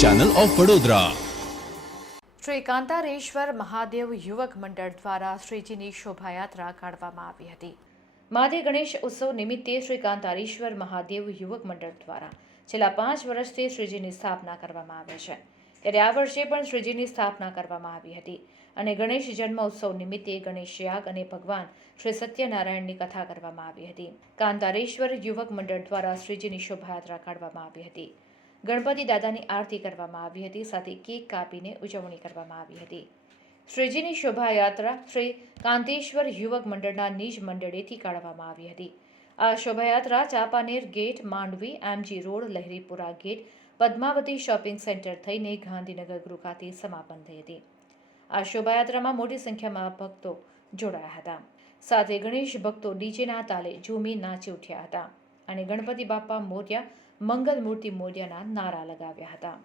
Channel of Vadodara. Shri Kantareshwar Mahadev યુવક મંડળ દ્વારા શ્રીજીની શોભાયાત્રા કાઢવામાં આવી હતી. મહાદેવ ગણેશ ઉત્સવ નિમિત્તે શ્રી કાંતારેશ્વર મહાદેવ યુવક મંડળ દ્વારા છેલ્લા 5 વર્ષથી શ્રીજીની સ્થાપના કરવામાં આવે છે. ત્યારે આ વર્ષે પણ શ્રીજીની સ્થાપના કરવામાં આવી હતી અને ગણેશ જન્મ ઉત્સવ નિમિત્તે ગણેશ યાગ અને ભગવાન શ્રી સત્યનારાયણની કથા કરવામાં આવી હતી. કાંતારેશ્વર યુવક મંડળ દ્વારા શ્રીજીની શોભાયાત્રા કાઢવામાં આવી હતી. ગણપતિ દાદાની આરતી કરવામાં આવી હતી, સાથે કેક કાપીને ઉજવણી કરવામાં આવી હતી. શ્રીજીની શોભાયાત્રા શ્રી કાંતેશ્વર યુવક મંડળના નિજ મંડળેથી કાઢવામાં આવી હતી. આ શોભાયાત્રા Champaner gate, Mandvi, MG road, Laheripura gate, Padmavati shopping centre થઈને ગાંધીનગર ગૃહ ખાતે સમાપન થઈ હતી. આ શોભાયાત્રામાં મોટી સંખ્યામાં ભક્તો જોડાયા હતા. સાથે ગણેશ ભક્તો ડીજેના તાલે ઝૂમી નાચી ઉઠ્યા હતા અને ગણપતિ બાપ્પા મોર્યા, મંગલ મૂર્તિ મોર્યાના નારા લગાવ્યા હતા.